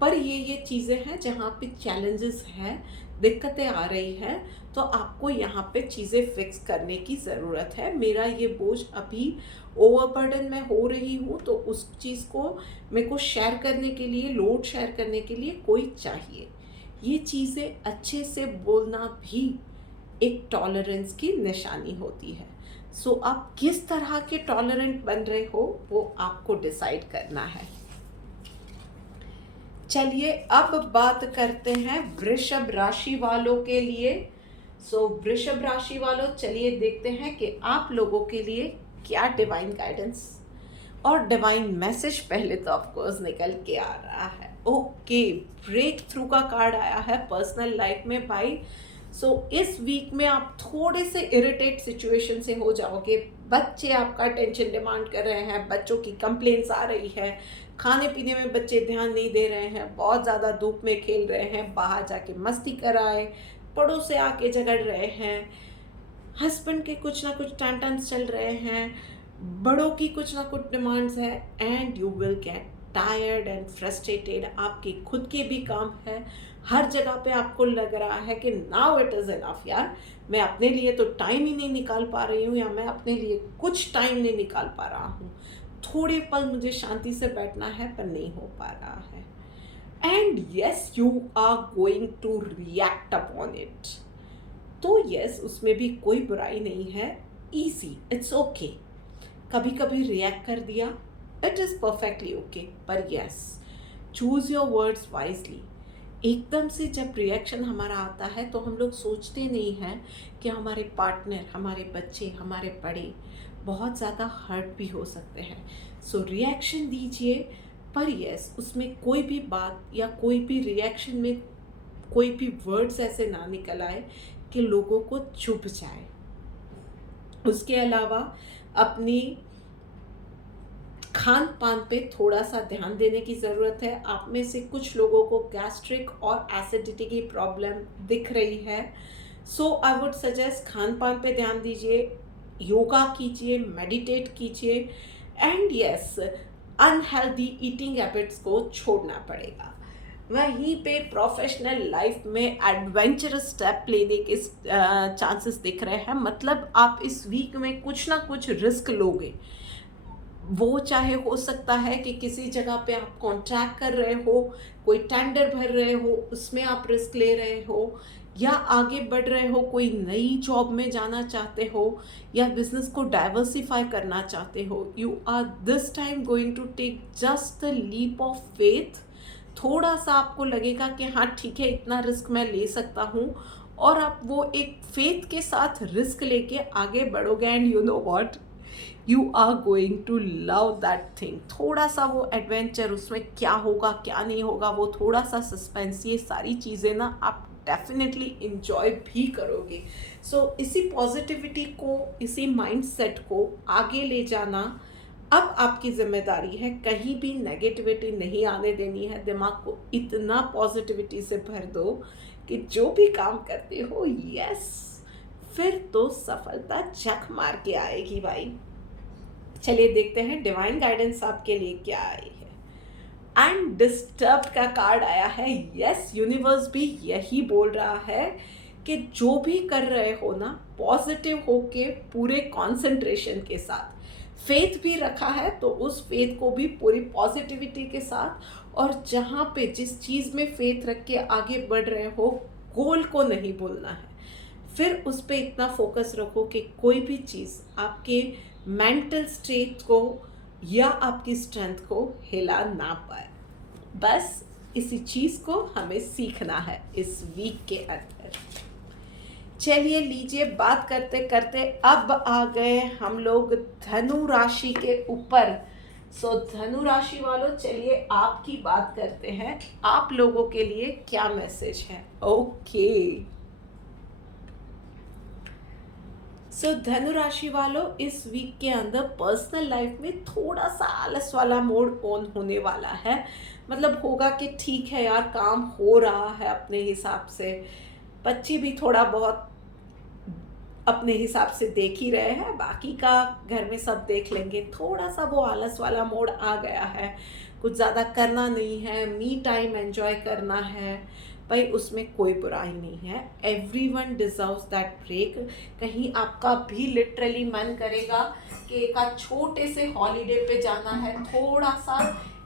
पर ये चीज़ें हैं जहाँ पे चैलेंजेस हैं, दिक्कतें आ रही हैं, तो आपको यहाँ पे चीज़ें फिक्स करने की ज़रूरत है। मेरा ये बोझ अभी ओवरबर्डन में हो रही हूँ, तो उस चीज़ को मेरे को शेयर करने के लिए, लोड शेयर करने के लिए कोई चाहिए। ये चीज़ें अच्छे से बोलना भी एक टॉलरेंस की निशानी होती है। सो आप किस तरह के टॉलरेंट बन रहे हो वो आपको डिसाइड करना है। चलिए अब बात करते हैं वृषभ राशि वालों के लिए। सो वृषभ राशि वालों, चलिए देखते हैं कि आप लोगों के लिए क्या डिवाइन गाइडेंस और डिवाइन मैसेज पहले तो ऑफ कोर्स निकल के आ रहा है। ओके, ब्रेक थ्रू का कार्ड आया है पर्सनल लाइफ में भाई। सो इस वीक में आप थोड़े से इरिटेट सिचुएशन से हो जाओगे। बच्चे आपका टेंशन डिमांड कर रहे हैं, बच्चों की कंप्लेंट्स आ रही है, खाने पीने में बच्चे ध्यान नहीं दे रहे हैं, बहुत ज़्यादा धूप में खेल रहे हैं, बाहर जाके मस्ती कराए, पड़ोस से आके झगड़ रहे हैं, हस्बैंड के कुछ ना कुछ टैंटन्स चल रहे हैं, बड़ों की कुछ ना कुछ डिमांड्स है, and you will get tired and frustrated. आपके खुद के भी काम है, हर जगह पे आपको लग रहा है कि नाउ इट इज़ इनफ यार, मैं अपने लिए तो टाइम ही नहीं निकाल पा रही हूँ, या मैं अपने लिए कुछ टाइम नहीं निकाल पा रहा हूँ, थोड़े पल मुझे शांति से बैठना है पर नहीं हो पा रहा है। And yes, you are going to react upon it. तो यस, उसमें भी कोई बुराई नहीं है, ईजी, इट्स ओके। कभी कभी रिएक्ट कर दिया, इट इज़ परफेक्टली ओके, पर yes, choose your words wisely. एकदम से जब रिएक्शन हमारा आता है तो हम लोग सोचते नहीं हैं कि हमारे पार्टनर, हमारे बच्चे, हमारे बड़े बहुत ज़्यादा हर्ट भी हो सकते हैं। सो रिएक्शन दीजिए, पर यस, उसमें कोई भी बात या कोई भी रिएक्शन में कोई भी वर्ड्स ऐसे ना निकल आए कि लोगों को चुभ जाए। उसके अलावा अपनी खान पान पे थोड़ा सा ध्यान देने की ज़रूरत है। आप में से कुछ लोगों को गैस्ट्रिक और एसिडिटी की प्रॉब्लम दिख रही है। सो आई वुड सजेस्ट खान पान पे ध्यान दीजिए, योगा कीजिए, मेडिटेट कीजिए, and yes, unhealthy eating habits को छोड़ना पड़ेगा। वहीं पे प्रोफेशनल लाइफ में एडवेंचरस स्टेप लेने के चांसेस दिख रहे हैं। मतलब आप इस वीक में कुछ ना कुछ रिस्क लोगे। वो चाहे हो सकता है कि किसी जगह पे आप कॉन्ट्रैक्ट कर रहे हो, कोई टेंडर भर रहे हो, उसमें आप रिस्क ले रहे हो, या आगे बढ़ रहे हो, कोई नई जॉब में जाना चाहते हो, या बिजनेस को डाइवर्सिफाई करना चाहते हो। You are this time going to take just the leap of faith. थोड़ा सा आपको लगेगा कि हाँ ठीक है, इतना रिस्क मैं ले सकता हूँ, और आप वो एक फेथ के साथ रिस्क लेके आगे बढ़ोगे, and you know what, you are going to love that thing. थोड़ा सा वो एडवेंचर, उसमें क्या होगा क्या नहीं होगा, वो थोड़ा सा सस्पेंस, ये सारी चीज़ें ना आप डेफिनेटली इंजॉय भी करोगे। सो इसी पॉजिटिविटी को, इसी माइंडसेट को आगे ले जाना अब आपकी जिम्मेदारी है। कहीं भी नेगेटिविटी नहीं आने देनी है। दिमाग को इतना पॉजिटिविटी से भर दो कि जो भी काम करते हो, यस, फिर तो सफलता झक मार के आएगी भाई। चलिए देखते हैं डिवाइन गाइडेंस आपके लिए क्या आई है। एंड डिस्टर्ब का कार्ड आया है। यस, यूनिवर्स भी यही बोल रहा है कि जो भी कर रहे हो ना, पॉजिटिव होके पूरे कंसंट्रेशन के साथ, फेथ भी रखा है तो उस फेथ को भी पूरी पॉजिटिविटी के साथ, और जहाँ पे जिस चीज़ में फेथ रख के आगे बढ़ रहे हो, गोल को नहीं भूलना है। फिर उस पर इतना फोकस रखो कि कोई भी चीज़ आपके मेंटल स्टेट को या आपकी स्ट्रेंथ को हिला ना पाए। बस इसी चीज़ को हमें सीखना है इस वीक के अंदर। चलिए लीजिए, बात करते करते अब आ गए हम लोग धनु राशि के ऊपर। सो धनु राशि वालों, चलिए आपकी बात करते हैं, आप लोगों के लिए क्या मैसेज है। ओके, सो धनु राशि वालों, इस वीक के अंदर पर्सनल लाइफ में थोड़ा सा आलस वाला मोड ऑन होने वाला है। मतलब होगा कि ठीक है यार, काम हो रहा है अपने हिसाब से, बच्चे भी थोड़ा बहुत अपने हिसाब से देख ही रहे हैं, बाकी का घर में सब देख लेंगे। थोड़ा सा वो आलस वाला मोड आ गया है, कुछ ज़्यादा करना नहीं है, मी टाइम एंजॉय करना है। भाई उसमें कोई बुराई नहीं है, एवरीवन डिजर्व्स दैट ब्रेक। कहीं आपका भी लिटरली मन करेगा कि एक आध छोटे से हॉलीडे पे जाना है, थोड़ा सा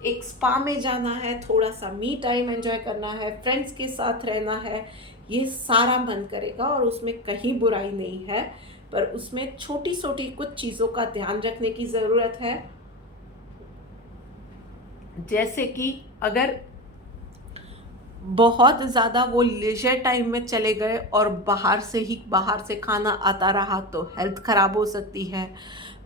एक स्पा में जाना है, थोड़ा सा मी टाइम एंजॉय करना है, फ्रेंड्स के साथ रहना है, ये सारा मन करेगा और उसमें कहीं बुराई नहीं है। पर उसमें छोटी छोटी कुछ चीज़ों का ध्यान रखने की ज़रूरत है। जैसे कि अगर बहुत ज़्यादा वो लेजर टाइम में चले गए और बाहर से खाना आता रहा तो हेल्थ ख़राब हो सकती है।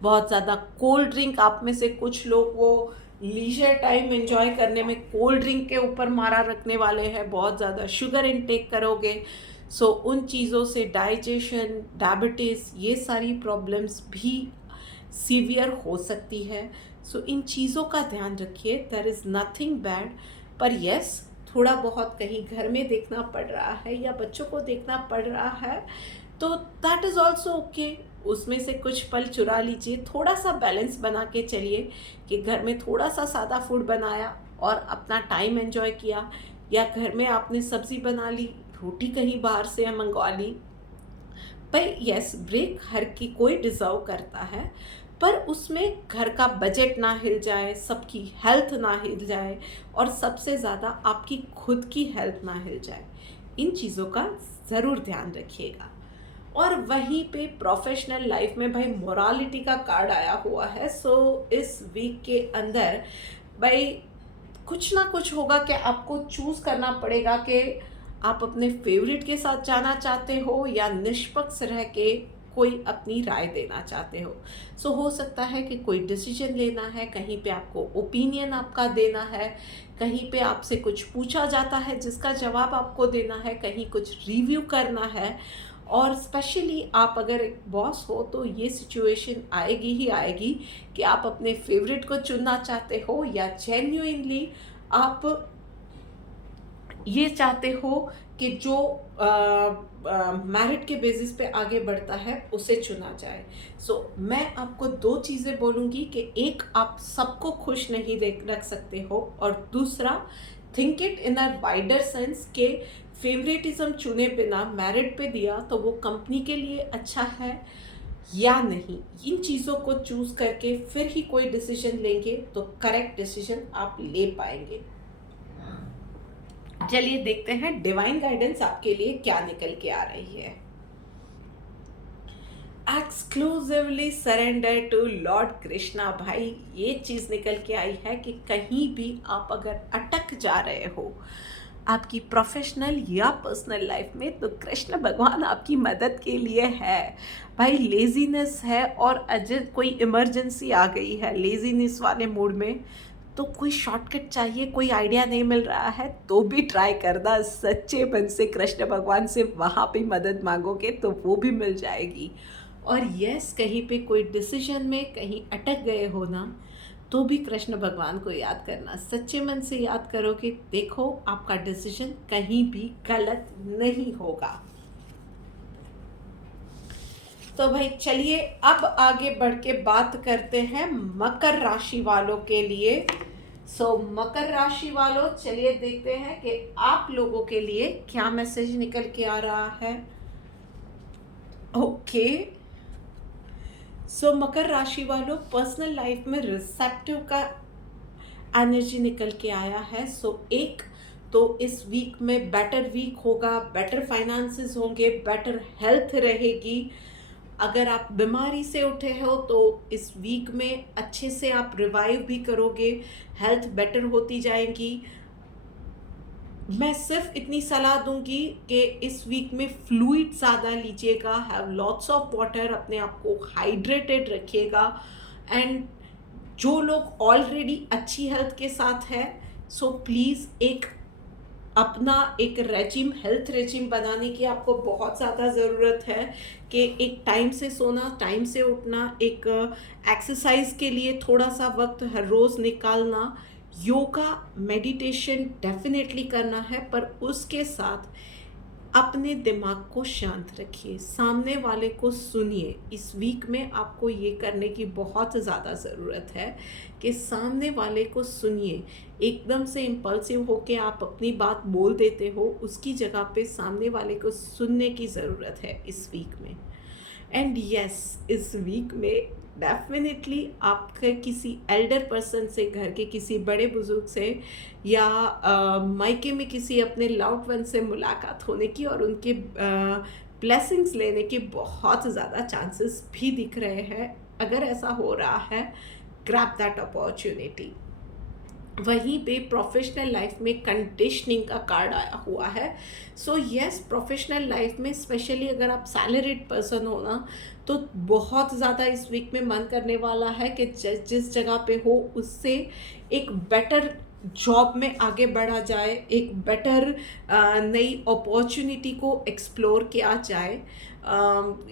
बहुत ज़्यादा कोल्ड ड्रिंक, आप में से कुछ लोग वो लीजर टाइम एंजॉय करने में कोल्ड ड्रिंक के ऊपर मारा रखने वाले हैं, बहुत ज़्यादा शुगर इनटेक करोगे, सो उन चीज़ों से डाइजेशन, डायबिटीज़, ये सारी प्रॉब्लम्स भी सीवियर हो सकती है। सो इन चीज़ों का ध्यान रखिए, देयर इज़ नथिंग बैड। पर यस, थोड़ा बहुत कहीं घर में देखना पड़ रहा है या बच्चों को देखना पड़ रहा है तो दैट इज़ ऑल्सो ओके। उसमें से कुछ पल चुरा लीजिए, थोड़ा सा बैलेंस बना के चलिए कि घर में थोड़ा सा सादा फूड बनाया और अपना टाइम एंजॉय किया, या घर में आपने सब्ज़ी बना ली, रोटी कहीं बाहर से मंगवा ली। पर यस, ब्रेक हर की कोई डिज़र्व करता है, पर उसमें घर का बजट ना हिल जाए, सबकी हेल्थ ना हिल जाए, और सबसे ज़्यादा आपकी खुद की हेल्थ ना हिल जाए। इन चीज़ों का ज़रूर ध्यान रखिएगा। और वहीं पे प्रोफेशनल लाइफ में भाई मोरालिटी का कार्ड आया हुआ है। सो इस वीक के अंदर भाई कुछ ना कुछ होगा कि आपको चूज़ करना पड़ेगा कि आप अपने फेवरेट के साथ जाना चाहते हो या निष्पक्ष रह के कोई अपनी राय देना चाहते हो। सो हो सकता है कि कोई डिसीजन लेना है, कहीं पे आपको ओपिनियन आपका देना है, कहीं पे आपसे कुछ पूछा जाता है जिसका जवाब आपको देना है, कहीं कुछ रिव्यू करना है। और स्पेशली आप अगर एक बॉस हो तो ये सिचुएशन आएगी ही आएगी कि आप अपने फेवरेट को चुनना चाहते हो या जेन्युइनली आप ये चाहते हो कि जो मेरिट के बेसिस पे आगे बढ़ता है उसे चुना जाए। सो मैं आपको दो चीज़ें बोलूँगी कि एक, आप सबको खुश नहीं रख सकते हो, और दूसरा, think it in a wider sense के फेवरेटिज्म चुने बिना मेरिट पे दिया तो वो कंपनी के लिए अच्छा है या नहीं। इन चीज़ों को चूज़ करके फिर ही कोई डिसीजन लेंगे तो करेक्ट डिसीजन आप ले पाएंगे। चलिए देखते हैं डिवाइन गाइडेंस आपके लिए क्या निकल के आ रही है। Exclusively surrender to Lord Krishna. भाई ये चीज़ निकल के आई है कि कहीं भी आप अगर अटक जा रहे हो आपकी प्रोफेशनल या पर्सनल लाइफ में, तो कृष्ण भगवान आपकी मदद के लिए है। भाई लेजीनेस है और अजय कोई इमरजेंसी आ गई है लेजीनेस वाले मूड में, तो कोई शॉर्टकट चाहिए, कोई आइडिया नहीं मिल रहा है तो भी ट्राई करना सच्चे मन से कृष्ण भगवान से, वहाँ पे मदद मांगोगे तो वो भी मिल जाएगी। और यस, कहीं पे कोई डिसीजन में कहीं अटक गए हो ना, तो भी कृष्ण भगवान को याद करना, सच्चे मन से याद करो कि देखो आपका डिसीजन कहीं भी गलत नहीं होगा। तो भाई चलिए अब आगे बढ़ के बात करते हैं मकर राशि वालों के लिए। मकर राशि वालों, चलिए देखते हैं कि आप लोगों के लिए क्या मैसेज निकल के आ रहा है। ओके, मकर राशि वालों, पर्सनल लाइफ में रिसेप्टिव का एनर्जी निकल के आया है। एक तो इस वीक में बेटर वीक होगा, बेटर फाइनेंसेस होंगे, बेटर हेल्थ रहेगी। अगर आप बीमारी से उठे हो तो इस वीक में अच्छे से आप रिवाइव भी करोगे, हेल्थ बेटर होती जाएगी। मैं सिर्फ इतनी सलाह दूंगी कि इस वीक में फ्लूइड ज़्यादा लीजिएगा, हैव लॉट्स ऑफ वाटर, अपने आप को हाइड्रेटेड रखिएगा। एंड जो लोग ऑलरेडी अच्छी हेल्थ के साथ है, प्लीज़ अपना एक रेजिम, हेल्थ रेजिम बनाने की आपको बहुत ज़्यादा ज़रूरत है कि एक टाइम से सोना, टाइम से उठना, एक एक्सरसाइज के लिए थोड़ा सा वक्त हर रोज़ निकालना, योगा मेडिटेशन डेफिनेटली करना है। पर उसके साथ अपने दिमाग को शांत रखिए, सामने वाले को सुनिए। इस वीक में आपको ये करने की बहुत ज़्यादा ज़रूरत है कि सामने वाले को सुनिए। एकदम से इम्पल्सिव होके आप अपनी बात बोल देते हो, उसकी जगह पे सामने वाले को सुनने की ज़रूरत है इस वीक में। एंड यस, इस वीक में डेफिनेटली आपके किसी एल्डर पर्सन से, घर के किसी बड़े बुजुर्ग से या मायके में किसी अपने लव्ड वन से मुलाकात होने की और उनके ब्लेसिंग्स लेने के बहुत ज़्यादा चांसेस भी दिख रहे हैं। अगर ऐसा हो रहा है, ग्रैब दैट अपॉर्चुनिटी। वहीं पे प्रोफेशनल लाइफ में कंडीशनिंग का कार्ड आया हुआ है। यस, प्रोफेशनल लाइफ में स्पेशली अगर आप सैलरीड पर्सन हो ना, तो बहुत ज़्यादा इस वीक में मन करने वाला है कि जिस जगह पे हो उससे एक बेटर जॉब में आगे बढ़ा जाए, एक बेटर नई अपॉर्चुनिटी को एक्सप्लोर किया जाए।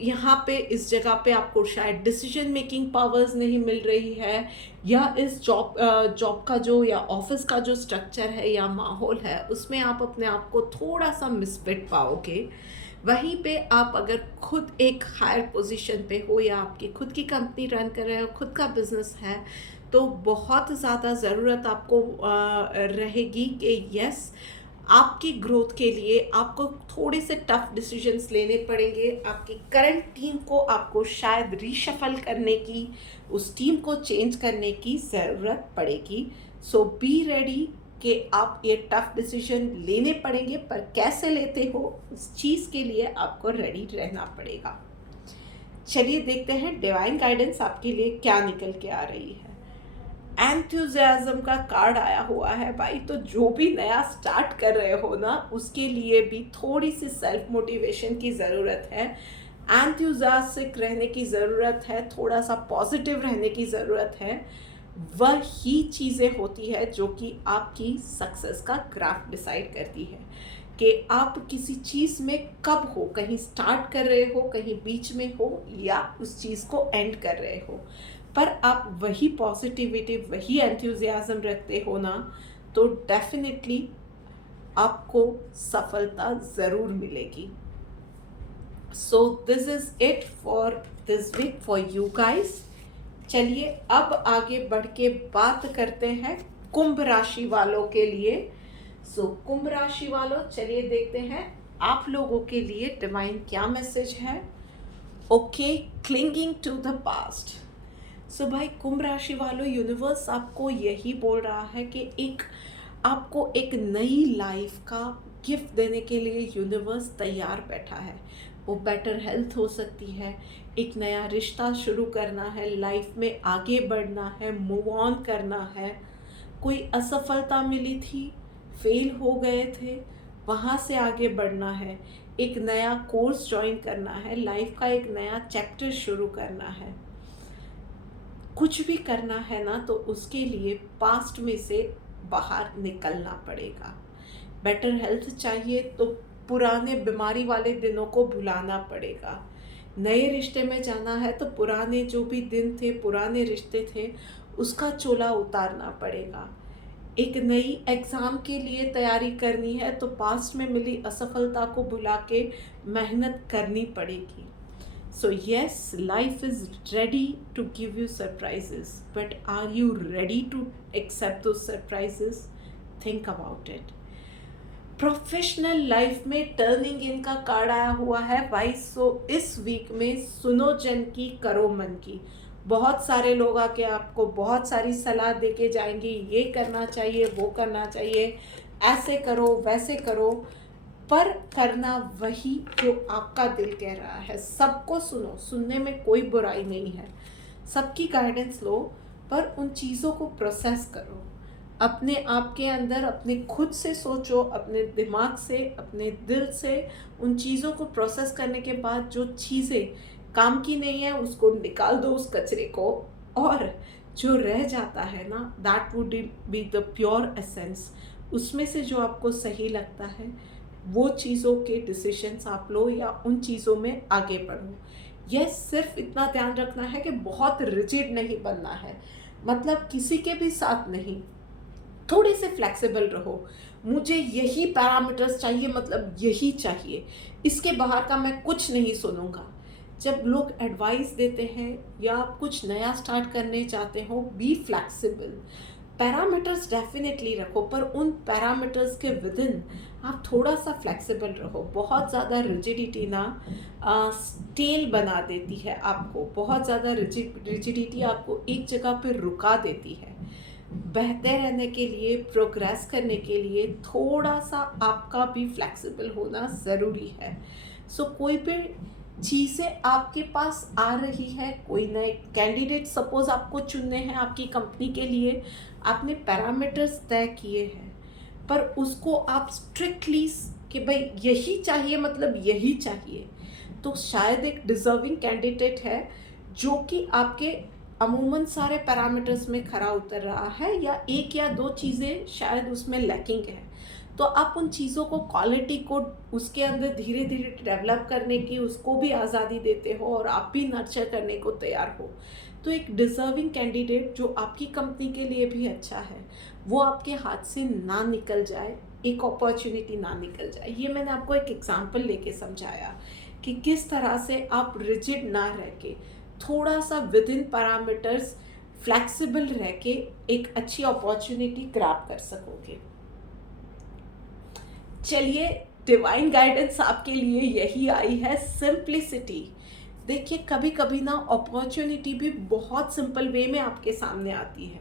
यहाँ पे इस जगह पे आपको शायद डिसीजन मेकिंग पावर्स नहीं मिल रही है, या इस जॉब का जो या ऑफिस का जो स्ट्रक्चर है या माहौल है, उसमें आप अपने आप को थोड़ा सा मिसफिट पाओगे। वहीं पे आप अगर खुद एक हायर पोजीशन पे हो या आपकी खुद की कंपनी रन कर रहे हो, खुद का बिजनेस है, तो बहुत ज़्यादा ज़रूरत आपको रहेगी कि यस, आपकी ग्रोथ के लिए आपको थोड़े से टफ डिसीजंस लेने पड़ेंगे। आपकी करंट टीम को आपको शायद रीशफल करने की, उस टीम को चेंज करने की ज़रूरत पड़ेगी। बी रेडी कि आप ये टफ डिसीजन लेने पड़ेंगे, पर कैसे लेते हो उस चीज़ के लिए आपको रेडी रहना पड़ेगा। चलिए देखते हैं डिवाइन गाइडेंस आपके लिए क्या निकल के आ रही है। एंथुजियाज्म का कार्ड आया हुआ है भाई, तो जो भी नया स्टार्ट कर रहे हो ना, उसके लिए भी थोड़ी सी सेल्फ मोटिवेशन की ज़रूरत है, एंथुजियास्टिक रहने की ज़रूरत है, थोड़ा सा पॉजिटिव रहने की ज़रूरत है। वही चीज़ें होती है जो कि आपकी सक्सेस का ग्राफ डिसाइड करती है कि आप किसी चीज़ में कब हो, कहीं स्टार्ट कर रहे हो, कहीं बीच में हो, या उस चीज़ को एंड कर रहे हो। पर आप वही पॉजिटिविटी, वही एंथुजियाज्म रखते हो ना, तो डेफिनेटली आपको सफलता ज़रूर मिलेगी। This is it for this week for you guys. चलिए अब आगे बढ़ के बात करते हैं कुंभ राशि वालों के लिए। कुंभ राशि वालों, चलिए देखते हैं आप लोगों के लिए डिवाइन क्या मैसेज है। Okay, clinging to the past. भाई कुंभ राशि वालों, यूनिवर्स आपको यही बोल रहा है कि आपको एक नई लाइफ का गिफ्ट देने के लिए यूनिवर्स तैयार बैठा है। वो बेटर हेल्थ हो सकती है, एक नया रिश्ता शुरू करना है, लाइफ में आगे बढ़ना है, मूव ऑन करना है। कोई असफलता मिली थी, फेल हो गए थे, वहाँ से आगे बढ़ना है, एक नया कोर्स ज्वाइन करना है, लाइफ का एक नया चैप्टर शुरू करना है। कुछ भी करना है ना, तो उसके लिए पास्ट में से बाहर निकलना पड़ेगा। बेटर हेल्थ चाहिए तो पुराने बीमारी वाले दिनों को भुलाना पड़ेगा। नए रिश्ते में जाना है तो पुराने जो भी दिन थे, पुराने रिश्ते थे, उसका चोला उतारना पड़ेगा। एक नई एग्ज़ाम के लिए तैयारी करनी है तो पास्ट में मिली असफलता को भुला के मेहनत करनी पड़ेगी। So yes, life is ready to give you surprises, but are you ready to accept those surprises? Think about it. Professional life में टर्निंग इनका कार्ड आया हुआ है भाई। सो इस वीक में सुनो जन की करो मन की। बहुत सारे लोग आके आपको बहुत सारी सलाह दे के जाएंगे, ये करना चाहिए, वो करना चाहिए, ऐसे करो वैसे करो, पर करना वही जो आपका दिल कह रहा है। सबको सुनो, सुनने में कोई बुराई नहीं है, सबकी गाइडेंस लो, पर उन चीज़ों को प्रोसेस करो। अपने आप के अंदर अपने खुद से सोचो, अपने दिमाग से, अपने दिल से उन चीज़ों को प्रोसेस करने के बाद जो चीज़ें काम की नहीं है उसको निकाल दो, उस कचरे को, और जो रह जाता है ना, that would be the pure essence. उसमें से जो आपको सही लगता है वो चीज़ों के डिसीशंस आप लो या उन चीज़ों में आगे बढ़ो। यह सिर्फ इतना ध्यान रखना है कि बहुत रिजिड नहीं बनना है, मतलब किसी के भी साथ नहीं, थोड़े से फ्लेक्सिबल रहो। मुझे यही पैरामीटर्स चाहिए, मतलब यही चाहिए, इसके बाहर का मैं कुछ नहीं सुनूंगा। जब लोग एडवाइस देते हैं या आप कुछ नया स्टार्ट करने चाहते हो, बी फ्लेक्सिबल। पैरामीटर्स डेफिनेटली रखो, पर उन पैरामीटर्स के विद इन आप थोड़ा सा फ्लेक्सिबल रहो। बहुत ज़्यादा रिजिडिटी ना स्टेल बना देती है आपको, बहुत ज़्यादा रिजिडिटी आपको एक जगह पर रुका देती है। बेहतर रहने के लिए, प्रोग्रेस करने के लिए थोड़ा सा आपका भी फ्लेक्सिबल होना ज़रूरी है। सो कोई भी चीज़ें आपके पास आ रही है, कोई नए कैंडिडेट सपोज आपको चुनने हैं आपकी कंपनी के लिए, आपने पैरामीटर्स तय किए हैं, पर उसको आप स्ट्रिक्टली कि भाई यही चाहिए, मतलब यही चाहिए, तो शायद एक डिज़र्विंग कैंडिडेट है जो कि आपके अमूमन सारे पैरामीटर्स में खरा उतर रहा है, या एक या दो चीज़ें शायद उसमें लैकिंग है। तो आप उन चीज़ों को, क्वालिटी को उसके अंदर धीरे धीरे डेवलप करने की उसको भी आज़ादी देते हो और आप भी नर्चर करने को तैयार हो। तो एक डिज़र्विंग कैंडिडेट जो आपकी कंपनी के लिए भी अच्छा है, वो आपके हाथ से ना निकल जाए, एक अपॉर्चुनिटी ना निकल जाए। ये मैंने आपको एक एग्जांपल लेके समझाया कि किस तरह से आप रिजिड ना रह के, थोड़ा सा विद इन पैरामीटर्स फ्लेक्सिबल रह के एक अच्छी अपॉर्चुनिटी ग्रैब कर सकोगे। चलिए, डिवाइन गाइडेंस आपके लिए यही आई है, सिंप्लिसिटी। देखिए, कभी कभी ना अपॉर्चुनिटी भी बहुत सिंपल वे में आपके सामने आती है,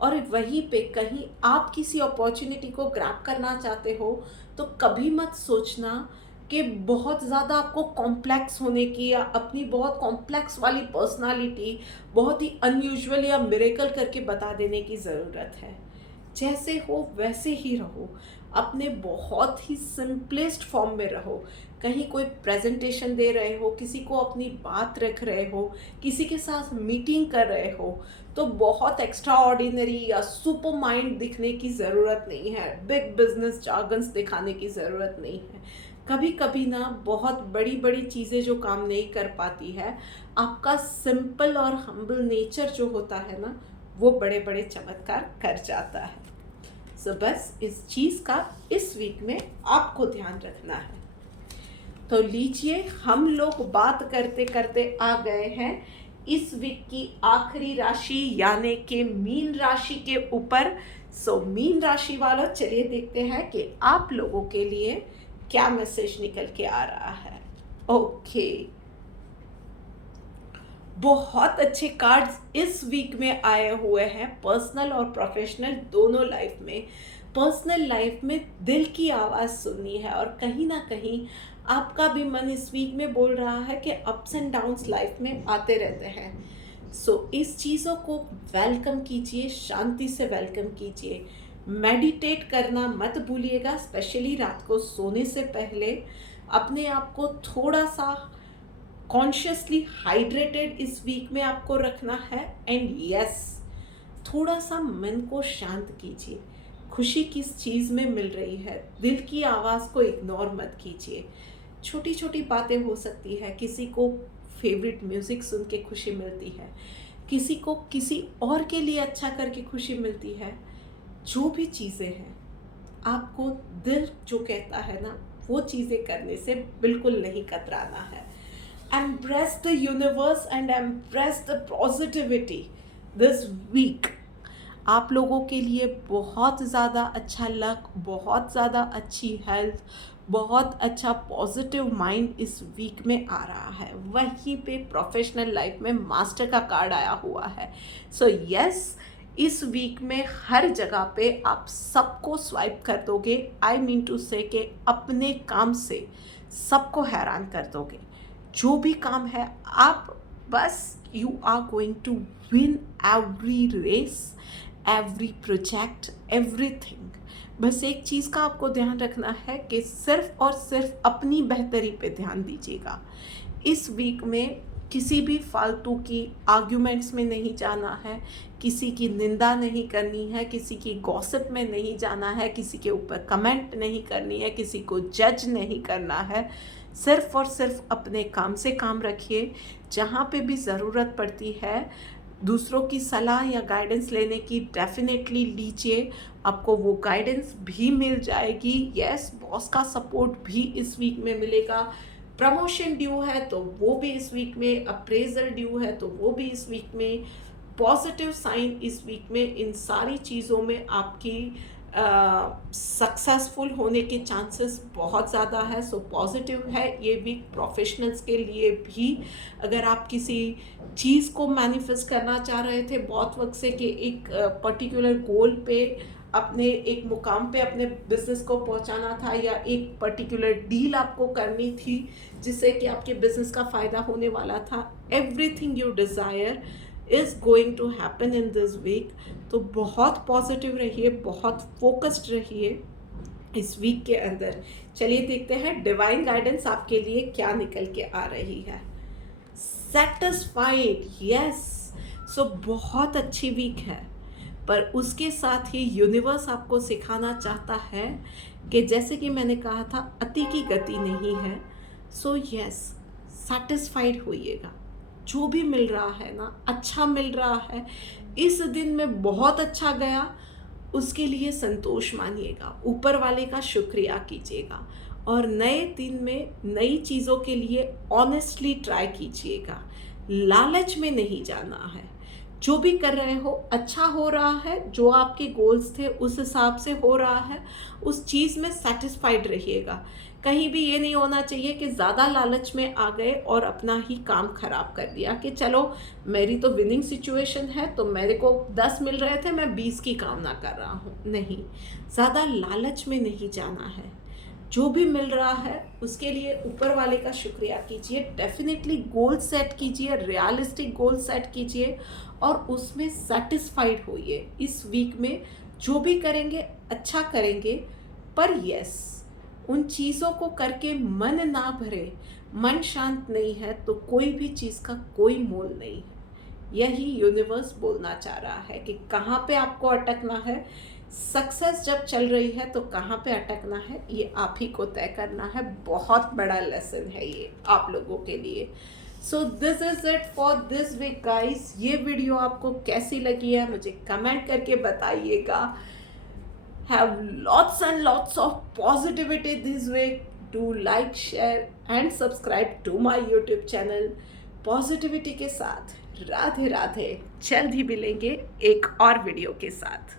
और वहीं पे कहीं आप किसी अपॉर्चुनिटी को ग्रैब करना चाहते हो तो कभी मत सोचना कि बहुत ज़्यादा आपको कॉम्प्लेक्स होने की, या अपनी बहुत कॉम्प्लेक्स वाली पर्सनालिटी बहुत ही अनयूजुअल या मिरेकल करके बता देने की ज़रूरत है। जैसे हो वैसे ही रहो, अपने बहुत ही सिंपलेस्ट फॉर्म में रहो। कहीं कोई प्रेजेंटेशन दे रहे हो, किसी को अपनी बात रख रहे हो, किसी के साथ मीटिंग कर रहे हो, तो बहुत एक्स्ट्रा ऑर्डिनरी या सुपर माइंड दिखने की ज़रूरत नहीं है, बिग बिजनेस जार्गन्स दिखाने की ज़रूरत नहीं है। कभी कभी ना बहुत बड़ी बड़ी चीज़ें जो काम नहीं कर पाती है, आपका सिंपल और हम्बल नेचर जो होता है ना, वो बड़े बड़े चमत्कार कर जाता है। सो बस इस चीज़ का इस वीक में आपको ध्यान रखना है। तो लीजिए, हम लोग बात करते करते आ गए हैं इस वीक की आखिरी राशि यानी कि मीन राशि के ऊपर। सो मीन राशि वालों, चलिए देखते हैं कि आप लोगों के लिए क्या मैसेज निकल के आ रहा है। ओके, बहुत अच्छे कार्ड्स इस वीक में आए हुए हैं, पर्सनल और प्रोफेशनल दोनों लाइफ में। पर्सनल लाइफ में दिल की आवाज़ सुननी है, और कहीं ना कहीं आपका भी मन इस वीक में बोल रहा है कि अप्स एंड डाउन्स लाइफ में आते रहते हैं। सो इस चीज़ों को वेलकम कीजिए, शांति से वेलकम कीजिए। मेडिटेट करना मत भूलिएगा, स्पेशली रात को सोने से पहले अपने आप को थोड़ा सा कॉन्शियसली हाइड्रेटेड इस वीक में आपको रखना है। एंड यस, थोड़ा सा मन को शांत कीजिए। खुशी किस चीज़ में मिल रही है, दिल की आवाज़ को इग्नोर मत कीजिए। छोटी छोटी बातें हो सकती है, किसी को फेवरेट म्यूज़िक सुन के खुशी मिलती है, किसी को किसी और के लिए अच्छा करके खुशी मिलती है। जो भी चीज़ें हैं, आपको दिल जो कहता है ना, वो चीज़ें करने से बिल्कुल नहीं कतराना है। embrace the universe and embrace the positivity this week. आप लोगों के लिए बहुत ज़्यादा अच्छा लक, बहुत ज़्यादा अच्छी हेल्थ, बहुत अच्छा पॉजिटिव माइंड इस वीक में आ रहा है। वहीं पे प्रोफेशनल लाइफ में मास्टर का कार्ड आया हुआ है। सो यस, इस वीक में हर जगह पे आप सबको स्वाइप कर दोगे। आई मीन टू से कि अपने काम से सबको हैरान कर दोगे। जो भी काम है आप बस you are going to win every race, every project, everything. बस एक चीज़ का आपको ध्यान रखना है कि सिर्फ और सिर्फ अपनी बेहतरी पे ध्यान दीजिएगा। इस वीक में किसी भी फालतू की आर्ग्यूमेंट्स में नहीं जाना है, किसी की निंदा नहीं करनी है, किसी की गॉसिप में नहीं जाना है, किसी के ऊपर कमेंट नहीं करनी है, किसी को जज नहीं करना है। सिर्फ और सिर्फ अपने काम से काम रखिए। जहाँ पे भी ज़रूरत पड़ती है दूसरों की सलाह या गाइडेंस लेने की, डेफिनेटली लीजिए, आपको वो गाइडेंस भी मिल जाएगी। यस, बॉस का सपोर्ट भी इस वीक में मिलेगा। प्रमोशन ड्यू है तो वो भी इस वीक में, अप्रेजल ड्यू है तो वो भी इस वीक में, पॉजिटिव साइन इस वीक में। इन सारी चीज़ों में आपकी सक्सेसफुल होने के चांसेस बहुत ज़्यादा है। सो पॉजिटिव है ये वीक प्रोफेशनल्स के लिए भी। अगर आप किसी चीज़ को मैनिफेस्ट करना चाह रहे थे बहुत वक्त से कि एक पर्टिकुलर गोल पे, अपने एक मुकाम पे अपने बिजनेस को पहुंचाना था, या एक पर्टिकुलर डील आपको करनी थी जिससे कि आपके बिजनेस का फ़ायदा होने वाला था, everything you desire is going to happen in this week. तो बहुत पॉजिटिव रहिए, बहुत फोकस्ड रहिए इस वीक के अंदर। चलिए देखते हैं डिवाइन गाइडेंस आपके लिए क्या निकल के आ रही है। Satisfied, yes. सो बहुत अच्छी वीक है, पर उसके साथ ही यूनिवर्स आपको सिखाना चाहता है कि जैसे कि मैंने कहा था, अति की गति नहीं है। सो यस, सेटिस्फाइड होइएगा। जो भी मिल रहा है ना, अच्छा मिल रहा है, इस दिन में बहुत अच्छा गया, उसके लिए संतोष मानिएगा, ऊपर वाले का शुक्रिया कीजिएगा, और नए दिन में नई चीज़ों के लिए ऑनेस्टली ट्राई कीजिएगा। लालच में नहीं जाना है। जो भी कर रहे हो अच्छा हो रहा है, जो आपके गोल्स थे उस हिसाब से हो रहा है, उस चीज़ में सेटिस्फाइड रहिएगा। कहीं भी ये नहीं होना चाहिए कि ज़्यादा लालच में आ गए और अपना ही काम ख़राब कर दिया कि चलो मेरी तो विनिंग सिचुएशन है तो मेरे को 10 मिल रहे थे, मैं 20 की कामना कर रहा हूँ। नहीं, ज़्यादा लालच में नहीं जाना है। जो भी मिल रहा है उसके लिए ऊपर वाले का शुक्रिया कीजिए। डेफिनेटली गोल सेट कीजिए, रियलिस्टिक गोल सेट कीजिए और उसमें सेटिस्फाइड होइए। इस वीक में जो भी करेंगे अच्छा करेंगे, पर यस, उन चीज़ों को करके मन ना भरे, मन शांत नहीं है तो कोई भी चीज़ का कोई मोल नहीं है। यही यूनिवर्स बोलना चाह रहा है कि कहाँ पे आपको अटकना है। सक्सेस जब चल रही है तो कहाँ पे अटकना है ये आप ही को तय करना है। बहुत बड़ा लेसन है ये आप लोगों के लिए। So this is it for this week guys. ये वीडियो आपको कैसी लगी है मुझे कमेंट करके बताइएगा। Have lots and lots of positivity this week. Do like, share and subscribe to my YouTube channel. Positivity के साथ राधे राधे। जल्द ही मिलेंगे एक और वीडियो के साथ।